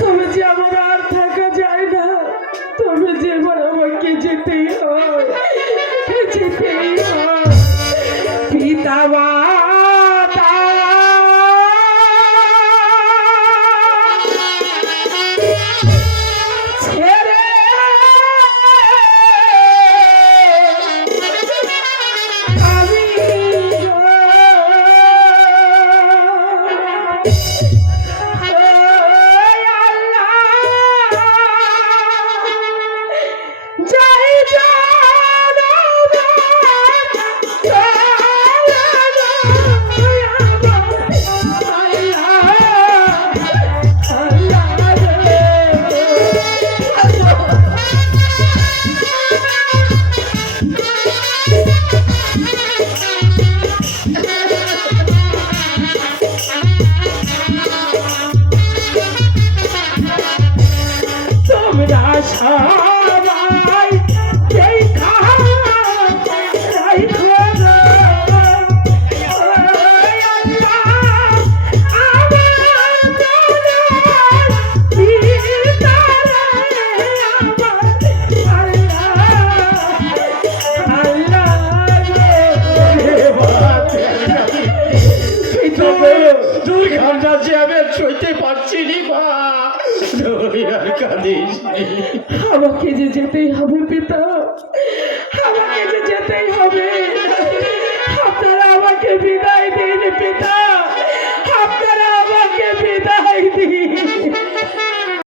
তবে যে আমার আর থাকা যায় না, তবে যে এবার আমাকে যেতেই হয় যেতেই হয়। পিতা মাতা ছেড়ে তোমরা কান্না যে আমি আর সইতে পারছি নি মা আমাকে যে যেতেই হবে পিতা